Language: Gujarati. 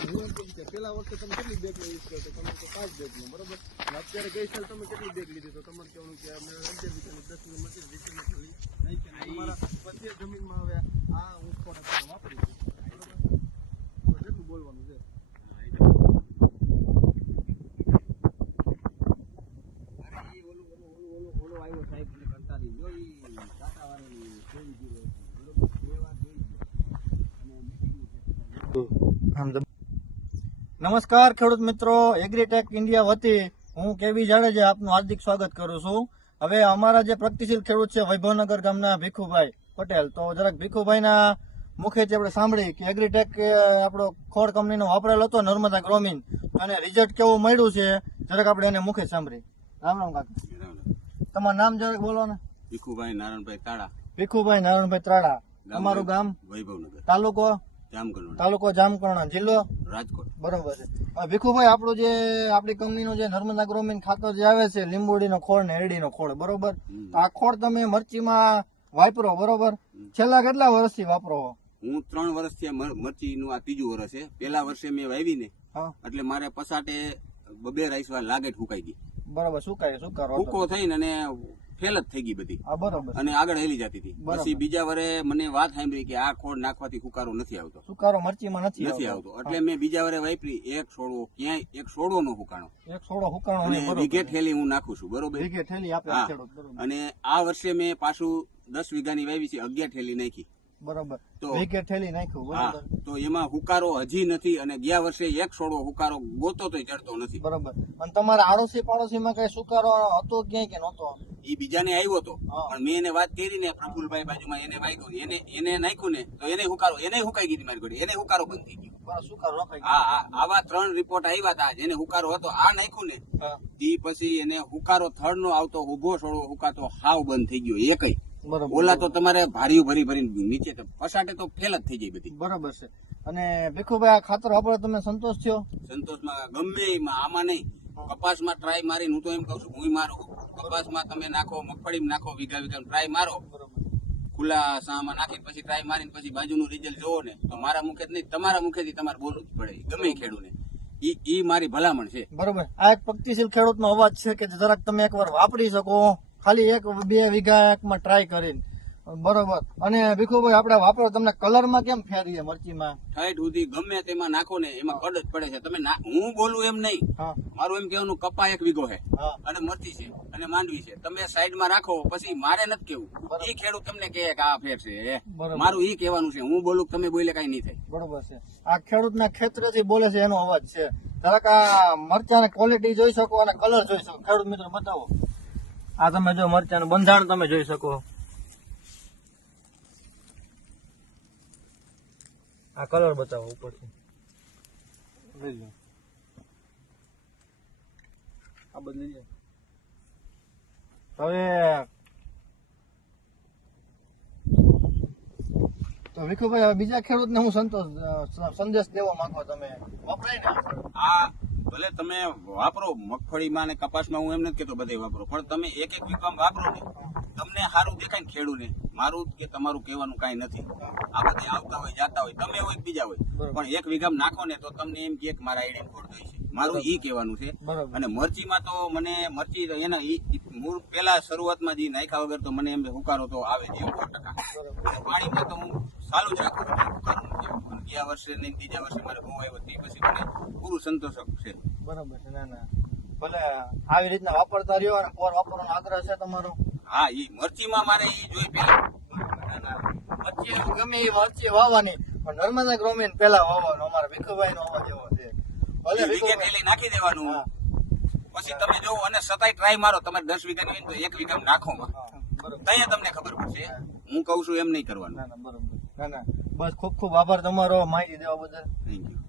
હું એમ કહું કે પેલા વખતે તમે કેટલી બેગ યુઝ કરો તો તમે તો 5 બેગ નો બરોબર, અત્યારે ગઈ સાલ તમે કેટલી બેગ લીધી તો તમારે કહેવાનું કે અમે 11 વીઘાની 10 વીઘા મચી રીચને ખાલી નહીં કે તમારા 25 જમીનમાં હવે આ હું ખોટા વાપરી છું બરોબર, તો જેટલું બોલવાનું છે નમસ્કાર ખેડૂત મિત્રો, એગ્રીટેક ઇન્ડિયા વતી હું કેવી જાડેજા આપનું હાર્દિક સ્વાગત કરું છું। હવે અમારા જે પ્રગતિશીલ ખેડૂત છે વૈભવનગર ગામના ભીખુભાઈ પટેલ, તો જરાક ભીખુભાઈના મુખેથી આપણે સાંભળી કે એગ્રીટેક આપણો ખોળ કંપનીનો વાપરેલો હતો નર્મદા ગ્રોમીન, અને રિઝલ્ટ કેવું મળ્યું છે જરાક આપણે એને મુખે સાંભળી। રામ રામ કાકા, તમારું નામ જરાક બોલો ને। ભીખુભાઈ નારાયણભાઈ તાળા। ભીખુભાઈ નારાયણભાઈ તાળા, તમારું ગામ? વૈભવનગર, તાલુકો જામકરણા, જિલ્લો રાજકોટ। બરોબર છે। હવે ભીખુભાઈ આપણું જે આપણી કંપનીનું જે નર્મદા ગ્રોમીન ખાતર જે આવે છે લીંબોડીનો ખોળ ને એરડીનો ખોળ બરોબર, તો આ ખોળ તમે મરચીમાં વાપરો બરોબર, છેલ્લા કેટલા વર્ષથી વાપરો? હું 3 વર્ષથી મરચીનું આ 3જું વર્ષ છે। પેલા વર્ષે મેં વાવી ને એટલે મારે પસાટે 2 રાઈસવા લાગેટ ફૂકાઈ ગઈ બરોબર, સુકારો ફૂકો થઈને અને ફેલ જ થઈ ગઈ બધી બરોબર, અને આગળ હેલી જતી હતી। પછી બીજા વરે મને વાત સાંભળી કે આ ખોળ નાખવાથી ફુકારો નથી આવતો, સુકારો મરચીમાં નથી આવતો, એટલે મેં બીજા વરે વાપરી એક છોડવો, ક્યાંય એક છોડવો નો ફુકાણો, અને વીઘે ઠેલી હું નાખું છું બરોબર, અને આ વર્ષે મેં પાછું 10 વીઘાની વાવી છે, 11 ઠેલી નાખી બરોબર, તો વીઘે ઠેલી નાખ્યું બરોબર, તો એમાં હુકારો હજી નથી, અને ગયા વર્ષે એક છોડવો હુકારો ગોતો તો ચડતો નથી બરોબર। અને તમારા આડોશી પાડોશીમાં કઈ સુકારો હતો ક્યાંય કે નહોતો? એ બીજાને આવ્યો હતો, પણ મેં એને વાત કરી ને પ્રફુલભાઈ બાજુમાં એને વાગ્યું ને એને નાખ્યું ને તો એને હુકારો, એને હુકાઈ ગઈ મારી ઘડી, એને હુકારો બંધ થઈ ગયો સુકારો। હા, આવા 3 રિપોર્ટ આવ્યા હતા, જેને હુકારો હતો આ નાખ્યું ને એ પછી એને હુકારો થડ નો આવતો, ઉભો છોડવો હુકાતો હાવ બંધ થઈ ગયો એકય, ઓલા તો તમારે ભારીયું ભરી નીચે પસાટે તો ફેલ જ થઈ જાય બધી બરોબર છે। અને ભીખુભાઈ આ ખાતર વાપરો તમે સંતોષ થયો? સંતોષમાં ગમે આમાં નહીં, કપાસમાં ટ્રાય મારીને હું તો એમ કઉ છું હું મારું, કપાસમાં તમે નાખો, મગફળીમાં નાખો, વીઘા ટ્રાય મારો, ખુલ્લા સામાં નાખીને પછી ટ્રાય મારીને પછી બાજુનું રિઝલ્ટ જોવો ને તો મારા મુખે જ નહીં તમારા મુખેથી તમારે બોલવું જ પડે ગમે ખેડૂતને, ઈ મારી ભલામણ છે બરોબર। આ એક પ્રગતિશીલ ખેડૂતનો અવાજ છે કે જરાક તમે એકવાર વાપરી શકો, ખાલી 1-2 વીઘા એકમાં ટ્રાય કરીને બરોબર। અને ભીખુભાઈ આપણે વાપરો, તમને કલરમાં કેમ ફેરીએ મરચીમાં? ઠાઈટ સુધી ગમે તેમાં નાખો ને એમાં કડ જ પડે છે, તમે હું બોલું એમ નહીં, મારું એમ કહેવાનું કપા 1 વીઘો છે અને મરચી છે અને માંડવી છે, તમે સાઈડમાં રાખો, પછી મારે નથી કેવું, એ ખેડૂત તમને કહે કે આ ફેર છે, મારું ઈ કહેવાનું છે, હું બોલું તમે બોલે કઈ નહીં થાય બરોબર છે। આ ખેડૂતના ખેતરથી બોલે છે એનો અવાજ છે, જરાક આ મરચાની ક્વોલિટી જોઈ શકો અને કલર જોઈ શકો, ખેડૂત મિત્રો બતાવો, આ તમે જો મરચાનું બંધારણ તમે જોઈ શકો, આ કલર બતાવો ઉપરથી, લઈ લો આ બદલી લો। હવે તો ભીખુભાઈ હવે બીજા ખેડૂતને હું સંદેશ દેવા માંગો, તમે વપરાય ને આ ભલે તમે વાપરો મગફળીમાં ને કપાસમાં, હું એમ નથી કેતો બધે વાપરો, પણ તમે 1-1 વીઘામાં વાપરો ને તમને સારું દેખાય ને ખેડૂને, મારું કે તમારું કહેવાનું કઈ નથી, આ બધે આવતા હોય જાતા હોય, તમે હોય બીજા હોય, પણ 1 વીઘામાં નાખો ને તો તમને એમ કે મારા આઈડિયન ખોટ થઈ છે, મારું ઈ કહેવાનું છે। અને મરચીમાં તો મને મરચી એના મૂળ પેલા શરૂઆતમાં જે નાખ્યા વગર તો મને એમ હુકારો તો આવે છે 100%, પાણીમાં તો હું ચાલુ જ રાખું છું, ગયા વર્ષે નહીં બીજા વર્ષે મારે બહુ આવ્યો તે પછી મને પૂરું સંતોષક છે બરોબર છે। ના ભલે આવી રીતના વાપરતા રહ્યો અને પોર વાપરવાનો આગ્રહ છે તમારો? હા, ઈ મરચીમાં મારે ઈ જોઈ પેલા મરચી ગમે એ મરચી વાવવાની, પણ નર્મદા ગ્રોમીન પેલા વાવવાનો, અમારા ભીખુભાઈ નો અવાજ એવો છે, ભલે વીઘે ઠેલી નાખી દેવાનું, પછી તમે જોવો અને સતાય ટ્રાય મારો, તમારે 10 વીઘાની હોય તો 1 વીઘામાં નાખો, ત્યાં તમને ખબર પડશે, હું કઉ છું એમ નહીં કરવાનું। બરોબર, બસ ખૂબ ખૂબ આભાર તમારો માહિતી દેવા બદલ, થેન્ક યુ।